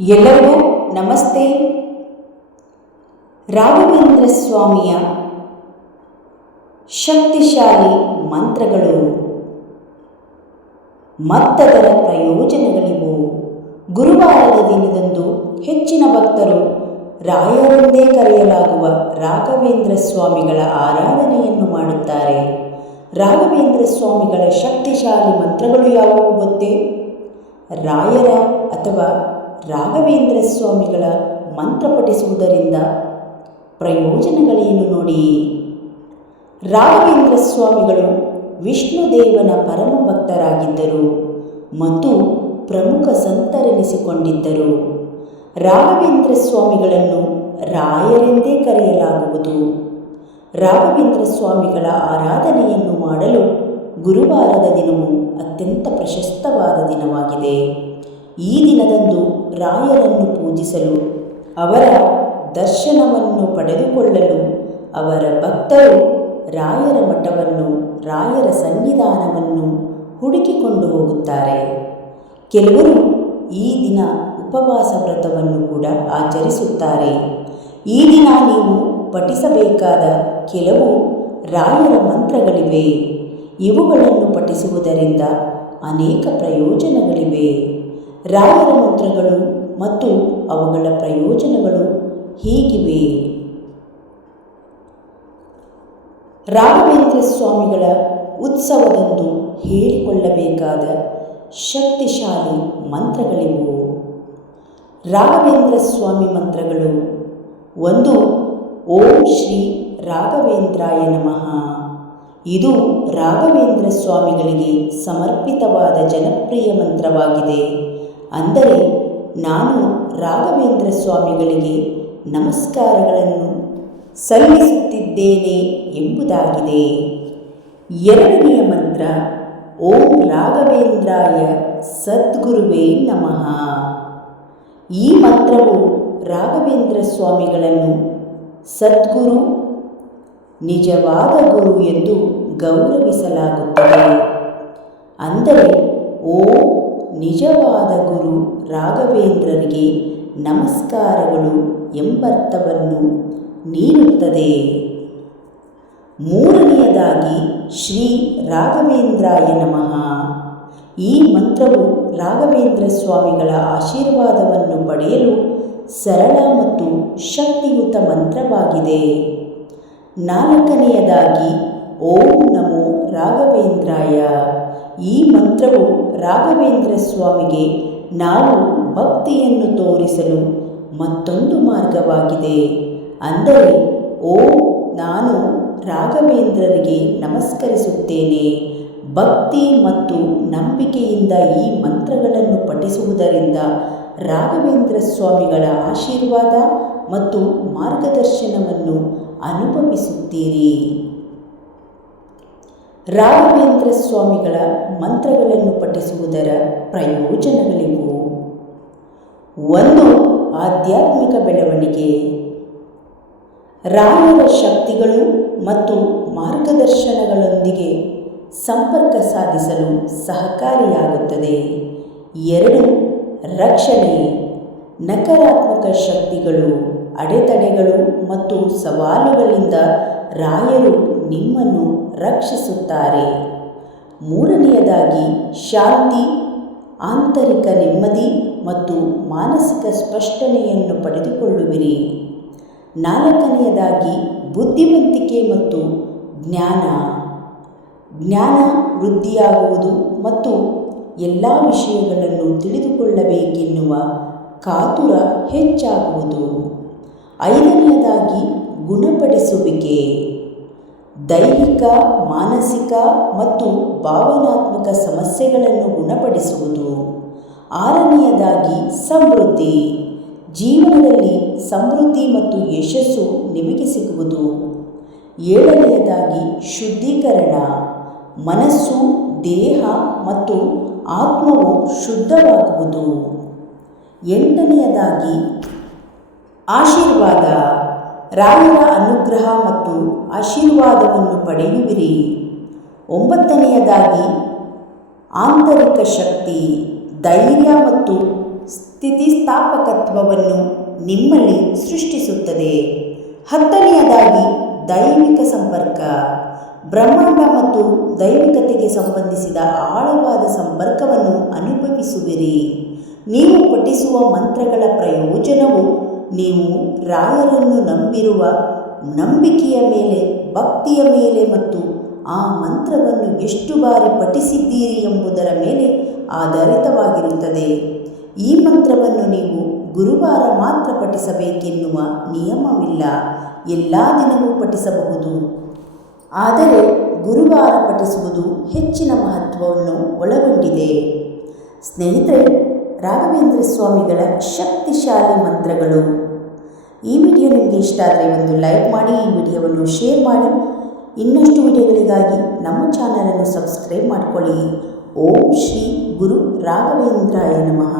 ಎಲ್ಲರಿಗೂ ನಮಸ್ತೆ. ರಾಘವೇಂದ್ರ ಸ್ವಾಮಿಯ ಶಕ್ತಿಶಾಲಿ ಮಂತ್ರಗಳು. ಮತ್ತದರ ಪ್ರಯೋಜನಗಳಿವು. ಗುರುವಾರದ ದಿನದಂದು ಹೆಚ್ಚಿನ ಭಕ್ತರು ರಾಯರೆಂದೇ ಕರೆಯಲಾಗುವ ರಾಘವೇಂದ್ರ ಸ್ವಾಮಿಗಳ ಆರಾಧನೆಯನ್ನು ಮಾಡುತ್ತಾರೆ. ರಾಘವೇಂದ್ರ ಸ್ವಾಮಿಗಳ ಶಕ್ತಿಶಾಲಿ ಮಂತ್ರಗಳು ಯಾವುವು ಗೊತ್ತೇ? ರಾಯರ ಅಥವಾ ರಾಘವೇಂದ್ರ ಸ್ವಾಮಿಗಳ ಮಂತ್ರ ಪಠಿಸುವುದರಿಂದ ಪ್ರಯೋಜನಗಳೇನು ನೋಡಿ? ರಾಘವೇಂದ್ರ ಸ್ವಾಮಿಗಳು ವಿಷ್ಣುದೇವನ ಪರಮ ಭಕ್ತರಾಗಿದ್ದರು ಮತ್ತು ಪ್ರಮುಖ ಸಂತರೆನಿಸಿಕೊಂಡಿದ್ದರು. ರಾಘವೇಂದ್ರ ಸ್ವಾಮಿಗಳನ್ನು ರಾಯರೆಂದೇ ಕರೆಯಲಾಗುವುದು. ರಾಘವೇಂದ್ರ ಸ್ವಾಮಿಗಳ ಆರಾಧನೆಯನ್ನು ಮಾಡಲು ಗುರುವಾರದ ದಿನವು ಅತ್ಯಂತ ಪ್ರಶಸ್ತವಾದ ದಿನವಾಗಿದೆ. ಈ ದಿನದಂದು ರಾಯರನ್ನು ಪೂಜಿಸಲು, ಅವರ ದರ್ಶನವನ್ನು ಪಡೆದುಕೊಳ್ಳಲು ಅವರ ಭಕ್ತರು ರಾಯರ ಮಠವನ್ನು, ರಾಯರ ಸನ್ನಿಧಾನವನ್ನು ಹುಡುಕಿಕೊಂಡು ಹೋಗುತ್ತಾರೆ. ಕೆಲವರು ಈ ದಿನ ಉಪವಾಸ ವ್ರತವನ್ನು ಕೂಡ ಆಚರಿಸುತ್ತಾರೆ. ಈ ದಿನ ನೀವು ಪಠಿಸಬೇಕಾದ ಕೆಲವು ರಾಯರ ಮಂತ್ರಗಳಿವೆ. ಇವುಗಳನ್ನು ಪಠಿಸುವುದರಿಂದ ಅನೇಕ ಪ್ರಯೋಜನಗಳಿವೆ. ರಾಯರ ಮಂತ್ರಗಳು ಮತ್ತು ಅವುಗಳ ಪ್ರಯೋಜನಗಳು ಹೀಗಿವೆ. ರಾಘವೇಂದ್ರ ಸ್ವಾಮಿಗಳ ಉತ್ಸವದಂದು ಹೇಳಿಕೊಳ್ಳಬೇಕಾದ ಶಕ್ತಿಶಾಲಿ ಮಂತ್ರಗಳಿವು. ರಾಘವೇಂದ್ರ ಸ್ವಾಮಿ ಮಂತ್ರಗಳು ಒಂದು, ಓಂ ಶ್ರೀ ರಾಘವೇಂದ್ರಾಯ ನಮಃ. ಇದು ರಾಘವೇಂದ್ರ ಸ್ವಾಮಿಗಳಿಗೆ ಸಮರ್ಪಿತವಾದ ಜನಪ್ರಿಯ ಮಂತ್ರವಾಗಿದೆ. ಅಂದರೆ ನಾನು ರಾಘವೇಂದ್ರ ಸ್ವಾಮಿಗಳಿಗೆ ನಮಸ್ಕಾರಗಳನ್ನು ಸಲ್ಲಿಸುತ್ತಿದ್ದೇನೆ ಎಂಬುದಾಗಿದೆ. ಎರಡನೆಯ ಮಂತ್ರ, ಓಂ ರಾಘವೇಂದ್ರಾಯ ಸದ್ಗುರುವೇ ನಮಃ. ಈ ಮಂತ್ರವು ರಾಘವೇಂದ್ರ ಸ್ವಾಮಿಗಳನ್ನು ಸದ್ಗುರು, ನಿಜವಾದ ಗುರು ಎಂದು ಗೌರವಿಸಲಾಗುತ್ತದೆ. ಅಂದರೆ ಓಂ ನಿಜವಾದ ಗುರು ರಾಘವೇಂದ್ರನಿಗೆ ನಮಸ್ಕಾರಗಳು ಎಂಬರ್ಥವನ್ನು ನೀಡುತ್ತದೆ. ಮೂರನೆಯದಾಗಿ ಶ್ರೀ ರಾಘವೇಂದ್ರಾಯ ನಮಃ. ಈ ಮಂತ್ರವು ರಾಘವೇಂದ್ರ ಸ್ವಾಮಿಗಳ ಆಶೀರ್ವಾದವನ್ನು ಪಡೆಯಲು ಸರಳ ಮತ್ತು ಶಕ್ತಿಯುತ ಮಂತ್ರವಾಗಿದೆ. ನಾಲ್ಕನೆಯದಾಗಿ ಓಂ ನಮೋ ರಾಘವೇಂದ್ರಾಯ. ಈ ಮಂತ್ರವು ರಾಘವೇಂದ್ರ ಸ್ವಾಮಿಗೆ ನಾವು ಭಕ್ತಿಯನ್ನು ತೋರಿಸಲು ಮತ್ತೊಂದು ಮಾರ್ಗವಾಗಿದೆ. ಅಂದರೆ, ಓ, ನಾನು ರಾಘವೇಂದ್ರರಿಗೆ ನಮಸ್ಕರಿಸುತ್ತೇನೆ. ಭಕ್ತಿ ಮತ್ತು ನಂಬಿಕೆಯಿಂದ ಈ ಮಂತ್ರಗಳನ್ನು ಪಠಿಸುವುದರಿಂದ ರಾಘವೇಂದ್ರ ಸ್ವಾಮಿಗಳ ಆಶೀರ್ವಾದ ಮತ್ತು ಮಾರ್ಗದರ್ಶನವನ್ನು ಅನುಭವಿಸುತ್ತೀರಿ. ರಾಘವೇಂದ್ರ ಸ್ವಾಮಿಗಳ ಮಂತ್ರಗಳನ್ನು ಪಠಿಸುವುದರ ಪ್ರಯೋಜನಗಳಿವು. ಒಂದು, ಆಧ್ಯಾತ್ಮಿಕ ಬೆಳವಣಿಗೆ. ರಾಯರ ಶಕ್ತಿಗಳು ಮತ್ತು ಮಾರ್ಗದರ್ಶನಗಳೊಂದಿಗೆ ಸಂಪರ್ಕ ಸಾಧಿಸಲು ಸಹಕಾರಿಯಾಗುತ್ತದೆ. ಎರಡು, ರಕ್ಷಣೆ. ನಕಾರಾತ್ಮಕ ಶಕ್ತಿಗಳು, ಅಡೆತಡೆಗಳು ಮತ್ತು ಸವಾಲುಗಳಿಂದ ರಾಯರು ನಿಮ್ಮನ್ನು ರಕ್ಷಿಸುತ್ತಾರೆ. ಮೂರನೆಯದಾಗಿ, ಶಾಂತಿ, ಆಂತರಿಕ ನೆಮ್ಮದಿ ಮತ್ತು ಮಾನಸಿಕ ಸ್ಪಷ್ಟನೆಯನ್ನು ಪಡೆದುಕೊಳ್ಳುವಿರಿ. ನಾಲ್ಕನೆಯದಾಗಿ, ಬುದ್ಧಿವಂತಿಕೆ ಮತ್ತು ಜ್ಞಾನ. ಜ್ಞಾನ ವೃದ್ಧಿಯಾಗುವುದು ಮತ್ತು ಎಲ್ಲ ವಿಷಯಗಳನ್ನು ತಿಳಿದುಕೊಳ್ಳಬೇಕೆನ್ನುವ ಕಾತುರ ಹೆಚ್ಚಾಗುವುದು. ಐದನೆಯದಾಗಿ, ಗುಣಪಡಿಸುವಿಕೆ. ದೈಹಿಕ, ಮಾನಸಿಕ ಮತ್ತು ಭಾವನಾತ್ಮಕ ಸಮಸ್ಯೆಗಳನ್ನು ಗುಣಪಡಿಸುವುದು. ಆರನೆಯದಾಗಿ ಸಮೃದ್ಧಿ. ಜೀವನದಲ್ಲಿ ಸಮೃದ್ಧಿ ಮತ್ತು ಯಶಸ್ಸು ನಿಮಗೆ ಸಿಗುವುದು. ಏಳನೆಯದಾಗಿ ಶುದ್ಧೀಕರಣ. ಮನಸ್ಸು, ದೇಹ ಮತ್ತು ಆತ್ಮವು ಶುದ್ಧವಾಗುವುದು. ಎಂಟನೆಯದಾಗಿ ಆಶೀರ್ವಾದ. ರಾಯರ ಅನುಗ್ರಹ ಮತ್ತು ಆಶೀರ್ವಾದವನ್ನು ಪಡೆಯುವಿರಿ. ಒಂಬತ್ತನೆಯದಾಗಿ, ಆಂತರಿಕ ಶಕ್ತಿ, ಧೈರ್ಯ ಮತ್ತು ಸ್ಥಿತಿ ಸ್ಥಿತಿಸ್ಥಾಪಕತ್ವವನ್ನು ನಿಮ್ಮಲ್ಲಿ ಸೃಷ್ಟಿಸುತ್ತದೆ. ಹತ್ತನೆಯದಾಗಿ, ದೈವಿಕ ಸಂಪರ್ಕ, ಬ್ರಹ್ಮಾಂಡ ಮತ್ತು ದೈವಿಕತೆಗೆ ಸಂಬಂಧಿಸಿದ ಆಳವಾದ ಸಂಪರ್ಕವನ್ನು ಅನುಭವಿಸುವಿರಿ. ನೀವು ಪಠಿಸುವ ಮಂತ್ರಗಳ ಪ್ರಯೋಜನವು ನೀವು ರಾಯರನ್ನು ನಂಬಿರುವ ನಂಬಿಕೆಯ ಮೇಲೆ, ಭಕ್ತಿಯ ಮೇಲೆ ಮತ್ತು ಆ ಮಂತ್ರವನ್ನು ಎಷ್ಟು ಬಾರಿ ಪಠಿಸಿದ್ದೀರಿ ಎಂಬುದರ ಮೇಲೆ ಆಧಾರಿತವಾಗಿರುತ್ತದೆ. ಈ ಮಂತ್ರವನ್ನು ನೀವು ಗುರುವಾರ ಮಾತ್ರ ಪಠಿಸಬೇಕೆನ್ನುವ ನಿಯಮವಿಲ್ಲ. ಎಲ್ಲ ದಿನವೂ ಪಠಿಸಬಹುದು. ಆದರೆ ಗುರುವಾರ ಪಠಿಸುವುದು ಹೆಚ್ಚಿನ ಮಹತ್ವವನ್ನು ಒಳಗೊಂಡಿದೆ. ಸ್ನೇಹಿತರೆ ರಾಘವೇಂದ್ರ ಸ್ವಾಮಿಗಳ ಶಕ್ತಿಶಾಲಿ ಮಂತ್ರಗಳು. ಈ ವಿಡಿಯೋ ನಿಮಗೆ ಇಷ್ಟ ಆದರೆ ಒಂದು ಲೈಕ್ ಮಾಡಿ, ಈ ವಿಡಿಯೋವನ್ನು ಶೇರ್ ಮಾಡಿ. ಇನ್ನಷ್ಟು ವಿಡಿಯೋಗಳಿಗಾಗಿ ನಮ್ಮ ಚಾನಲನ್ನು ಸಬ್ಸ್ಕ್ರೈಬ್ ಮಾಡಿಕೊಳ್ಳಿ. ಓಂ ಶ್ರೀ ಗುರು ರಾಘವೇಂದ್ರಾಯ ನಮಃ.